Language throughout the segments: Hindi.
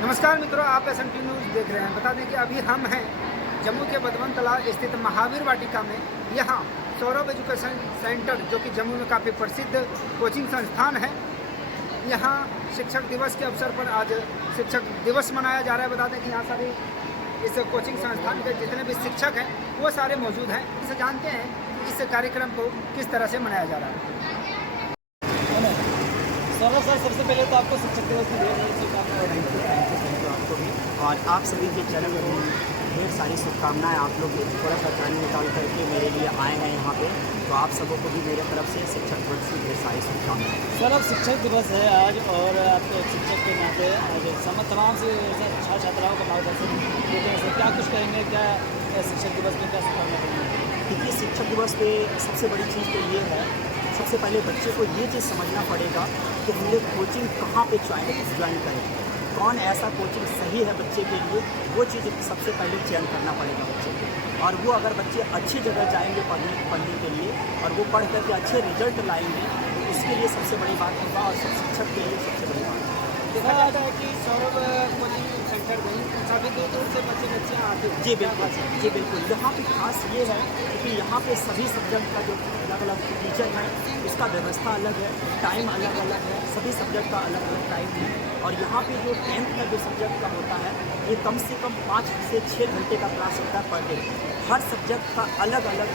नमस्कार मित्रों, आप SMT न्यूज़ देख रहे हैं। बता दें कि अभी हम हैं जम्मू के बदवन तलाव स्थित महावीर वाटिका में। यहाँ सौरभ एजुकेशन सेंटर जो कि जम्मू में काफ़ी प्रसिद्ध कोचिंग संस्थान है, यहाँ शिक्षक दिवस के अवसर पर आज शिक्षक दिवस मनाया जा रहा है। बता दें कि यहाँ सारे इस कोचिंग संस्थान के जितने भी शिक्षक हैं वो सारे मौजूद हैं। इसे जानते हैं कि इस कार्यक्रम को किस तरह से मनाया जा रहा है। सौरभ सर, सबसे पहले तो आपको शिक्षक दिवस की ढेर सारी शुभकामनाएं। थैंक यू आपको भी, और आप सभी के चैनल में ढेर सारी शुभकामनाएं। आप लोग थोड़ा सा टाइम निकाल करके मेरे लिए आए हैं यहाँ पे, तो आप सबों को भी मेरे तरफ से शिक्षक दिवस की ढेर सारी शुभकामनाएं। सर, अब शिक्षक दिवस है आज, और आप शिक्षक के नाते आज तमाम से छात्र छात्राओं का मार्गदर्शन देते हैं। क्या कुछ कहेंगे, क्या शिक्षक दिवस में क्या शुभकामनाएं करेंगे? देखिए, शिक्षक दिवस पे सबसे बड़ी चीज़ तो ये है, सबसे पहले बच्चे को ये चीज़ समझना पड़ेगा कि हम लोग कोचिंग कहाँ पे ज्वाइन करें, कौन ऐसा कोचिंग सही है बच्चे के लिए, वो चीज़ सबसे पहले चयन करना पड़ेगा बच्चे को। और वो अगर बच्चे अच्छी जगह जाएंगे पढ़ने के लिए और वो पढ़ करके अच्छे रिजल्ट लाएंगे, तो उसके लिए सबसे बड़ी बात होगा, और सब शिक्षक के लिए सबसे बड़ी बात है। देखा जाता है कि सौरभ कोचिंग सेंटर में काफ़ी दूर दूर से बच्चियाँ आते हैं। जी बिल्कुल, जी बिल्कुल। यहाँ पे खास ये है कि यहाँ पे सभी सब्जेक्ट का जो अलग अलग टीचर है, उसका व्यवस्था अलग है, टाइम अलग अलग है, सभी सब्जेक्ट का अलग अलग टाइम है। और यहाँ पे जो 10th का जो सब्जेक्ट का होता है, ये कम से कम 5 से 6 घंटे का क्लास होता है पर डे। हर सब्जेक्ट का अलग अलग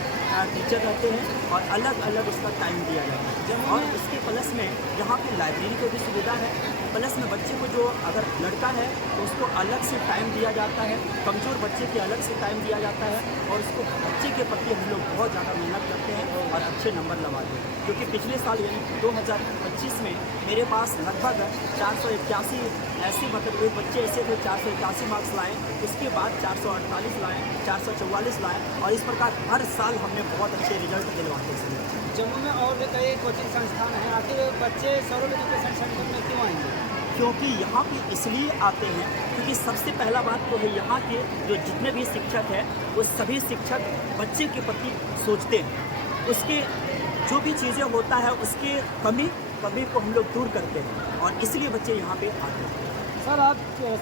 टीचर रहते हैं और अलग अलग उसका टाइम दिया जाता है। और इसके प्लस में यहाँ पे लाइब्रेरी की भी सुविधा है। प्लस में बच्चे को जो अगर लड़का है तो उसको अलग से टाइम दिया जाता है, कमज़ोर बच्चे के अलग से टाइम दिया जाता है, और उसको बच्चे के प्रति हम लोग बहुत ज़्यादा मेहनत करते हैं और अच्छे नंबर लगाते हैं। क्योंकि पिछले साल यानी 2025 में मेरे पास लगभग 481 ऐसे एक बच्चे ऐसे थे 481 मार्क्स लाए, उसके बाद 448 लाए, 444 लाए, और इस प्रकार हर साल हमने बहुत अच्छे रिजल्ट दिलवाते हैं। जम्मू में और भी कई कोचिंग संस्थान हैं, आखिर बच्चे सौरभ एजुकेशन सेंटर में क्यों आएंगे? क्योंकि यहाँ पे इसलिए आते हैं क्योंकि सबसे पहला बात तो है, यहाँ के जो जितने भी शिक्षक हैं वो सभी शिक्षक बच्चे के प्रति सोचते हैं, उसके जो भी चीज़ें होता है उसके कमी को हम लोग दूर करते हैं, और इसलिए बच्चे यहाँ पे आते हैं। सर, आप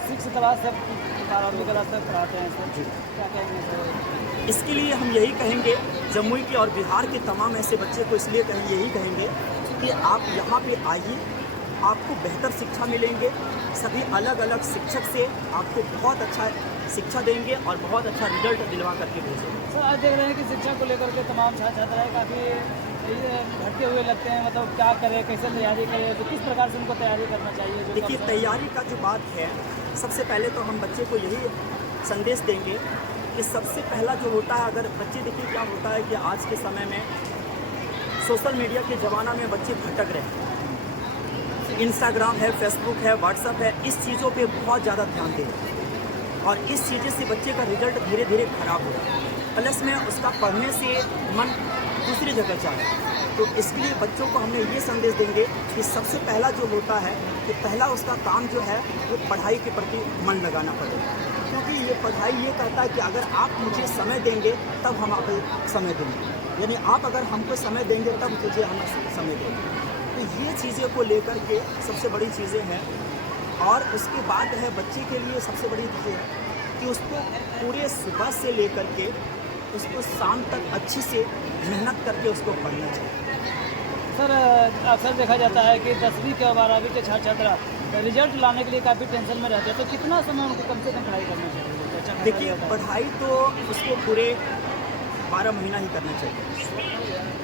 6th क्लास तक 12वीं क्लास तक पढ़ाते हैं सर जी, क्या कहेंगे सर? इसके लिए हम यही कहेंगे, जम्मू के और बिहार के तमाम ऐसे बच्चे को इसलिए यही कहेंगे कि आप यहाँ पे आइए, आपको बेहतर शिक्षा मिलेंगे। सभी अलग अलग शिक्षक से आपको बहुत अच्छा शिक्षा देंगे और बहुत अच्छा रिजल्ट दिलवा करके भेजेंगे। सर, आज देख रहे हैं कि शिक्षा को लेकर के तमाम छात्र छात्राएँ काफ़ी भटके हुए लगते हैं, मतलब क्या करें, कैसे तैयारी करें, तो किस प्रकार से उनको तैयारी करना चाहिए? देखिए, तैयारी का जो बात है, सबसे पहले तो हम बच्चे को यही संदेश देंगे कि सबसे पहला जो होता है, अगर बच्चे देखिए क्या होता है कि आज के समय में सोशल मीडिया के ज़माना में बच्चे भटक रहे हैं। इंस्टाग्राम है, फेसबुक है, व्हाट्सएप है, इस चीज़ों पे बहुत ज़्यादा ध्यान दें, और इस चीज़ों से बच्चे का रिजल्ट धीरे धीरे खराब हो रहा है। प्लस में उसका पढ़ने से मन दूसरी जगह जाए, तो इसके लिए बच्चों को हमने ये संदेश देंगे कि सबसे पहला जो होता है कि पहला उसका काम जो है वो पढ़ाई के प्रति मन लगाना पड़ेगा। क्योंकि ये पढ़ाई ये कहता है कि अगर आप मुझे समय देंगे तब हम आपको समय देंगे, यानी आप अगर हमको समय देंगे तब मुझे हम समय देंगे। तो ये चीज़ें को लेकर के सबसे बड़ी चीज़ें हैं। और उसके बाद है बच्चे के लिए सबसे बड़ी चीज़ें है कि उसको पूरे सुबह से लेकर के उसको शाम तक अच्छी से मेहनत करके उसको पढ़ना चाहिए। सर, अक्सर देखा जाता है कि 10वीं के 12वीं के छात्र छात्रा रिजल्ट लाने के लिए काफ़ी टेंशन में रहते हैं, तो कितना समय उनको कम से कम पढ़ाई करनी चाहिए? देखिए, पढ़ाई तो उसको पूरे 12 महीना ही करना चाहिए।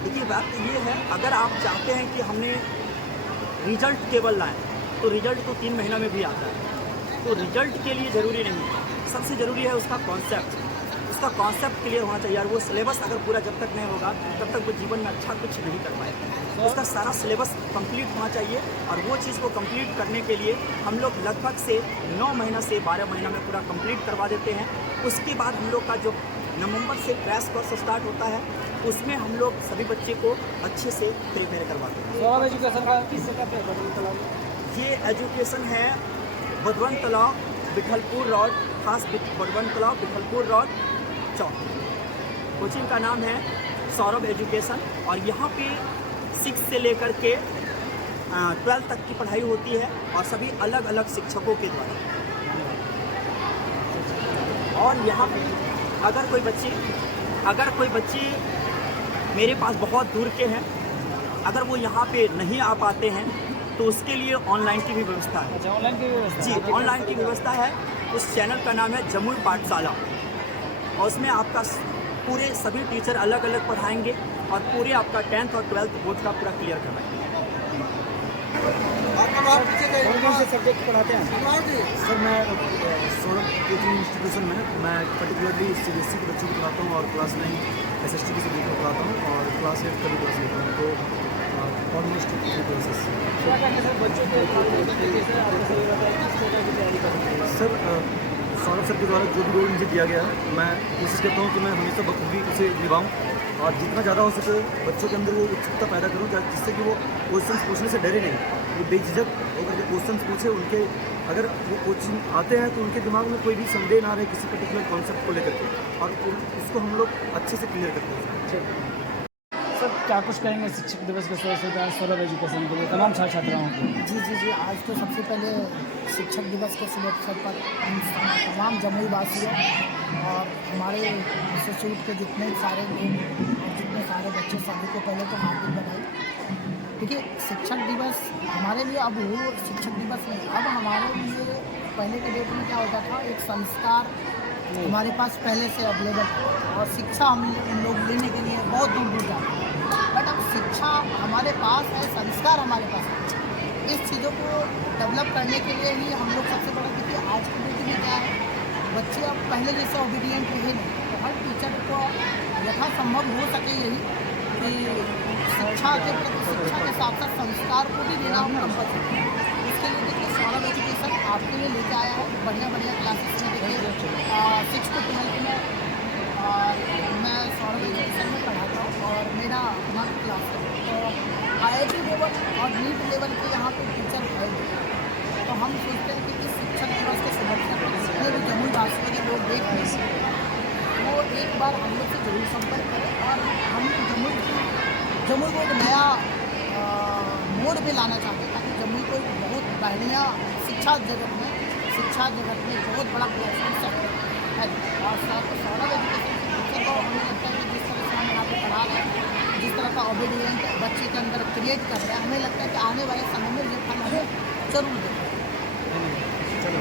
देखिए, बात ये है, अगर आप चाहते हैं कि हमने रिजल्ट केवल लाएं, तो रिजल्ट तो 3 महीना में भी आता है। तो रिजल्ट के लिए ज़रूरी नहीं, सबसे ज़रूरी है उसका कॉन्सेप्ट। उसका कॉन्सेप्ट क्लियर होना चाहिए, और वो सिलेबस अगर पूरा जब तक नहीं होगा तब तक वो जीवन में अच्छा कुछ नहीं कर पाएगा। उसका सारा सिलेबस कंप्लीट होना चाहिए, और वो चीज़ को कंप्लीट करने के लिए हम लोग लगभग से 9 महीना से 12 महीना में पूरा कंप्लीट करवा देते हैं। उसके बाद हम लोग का जो नवंबर से क्रैश कोर्स स्टार्ट होता है, उसमें हम लोग सभी बच्चे को अच्छे से प्रिपेयर करवाते हैं। सौरभ एजुकेशन का किस जगह पे बदवन तलाव? ये एजुकेशन है बदवन तलाव, बिठलपुर रोड, खास बदवन तलाव, बिठलपुर रोड, चौक। कोचिंग का नाम है सौरभ एजुकेशन, और यहाँ पे 6 से लेकर के 12 तक की पढ़ाई होती है, और सभी अलग अलग शिक्षकों के द्वारा। और यहाँ पे अगर कोई बच्चे मेरे पास बहुत दूर के हैं, अगर वो यहाँ पे नहीं आ पाते हैं तो उसके लिए ऑनलाइन की भी व्यवस्था है। अच्छा, ऑनलाइन की व्यवस्था जी, है? ऑनलाइन की व्यवस्था है। उस चैनल का नाम है जमुई पाठशाला और उसमें आपका पूरे सभी टीचर अलग अलग पढ़ाएंगे और पूरे आपका 10th और 12th बोर्ड का पूरा क्लियर करवाएंगे। कौन से सब्जेक्ट पढ़ाते हैं? सर मैं सौरभ कोचिंग इंस्टीट्यूशन में मैं पर्टिकुलरली CBSE के बच्चों को पढ़ाता हूँ और क्लास 9 SST के सब्जेक्ट को पढ़ाता हूँ और क्लास 8 का भी क्लास लेता हूँ, तो ऑलमोस्ट प्रोसेस। क्या कहते हैं बच्चों के कैसे आपको सही बताया किस तरह की तैयारी करते हैं? सर सौरभ सर के द्वारा जो भी रोल मुझे दिया गया है मैं कोशिश करता हूँ कि मैं हमेशा बखूबी उसे निभाऊँ और जितना ज़्यादा हो सके बच्चों के अंदर वो उत्सुकता पैदा करूँ जिससे कि वो क्वेश्चन पूछने से डरे नहीं, वो बेझिझक होकर के क्वेश्चन पूछे। उनके अगर वो कोचिंग आते हैं तो उनके दिमाग में कोई भी संदेह ना रहे किसी पर्टिकुलर कॉन्सेप्ट को लेकर के, और उसको हम लोग अच्छे से क्लियर करते हैं। सर क्या कुछ कहेंगे शिक्षक दिवस के सौरभ एजुकेशन के लिए तमाम छात्र छात्राओं को? जी आज तो सबसे पहले शिक्षक दिवस के शुभ अवसर पर तमाम जमुई वासियों और हमारे इंस्टीट्यूट के जितने सारे लोग और जितने सारे बच्चे सभी को पहले तो हार्दिक बधाई। देखिए, शिक्षक दिवस हमारे लिए अब वो शिक्षक दिवस नहीं, अब हमारे लिए पहले के डेट में क्या होता था, एक संस्कार हमारे पास पहले से अवेलेबल था और शिक्षा हम लोग लेने के लिए बहुत दूर दूर जाते हैं, बट अब शिक्षा हमारे पास है, संस्कार हमारे पास है। इस चीज़ों को डेवलप करने के लिए ही हम लोग सबसे बड़ा, देखिए आज की डेट में क्या है, बच्चे अब पहले जैसे ओबीडियंट रहे नहीं, तो हर टीचर को यथासंभव हो सके यही कि शिक्षा के साथ साथ संस्कार को भी देना हम कंपलसरी है। इसके लिए देखिए सौरभ एजुकेशन आपके लिए लेके आया है बढ़िया क्लासेस में। देखिए 6 to 12 में और मैं सौरभ एजुकेशन में पढ़ाता हूँ और मेरा हमारा क्लास है, तो IIT लेवल और नीट लेवल के यहाँ पे टीचर है। तो हम सोचते हैं कि इस शिक्षक दिवस के शुभ अवसर पर जितने भी जमुई वासियों के लोग देख रहे हैं वो एक बार हम लोग से जरूर संपर्क करें और हम जमुई को एक नया मोड़ पे लाना चाहते हैं, ताकि जमुई को एक बहुत बढ़िया शिक्षा जगत में बहुत बड़ा प्लेटफॉर्म सेट है। और साथ सौरभ एजुकेशन के बच्चे को हमें लगता है कि जिस तरह से हम यहाँ पे पढ़ा रहे हैं, जिस तरह का ओबीडियंट बच्चे के अंदर क्रिएट कर रहे हैं, हमें लगता है कि आने वाले समय में ये फल हमें जरूर दें।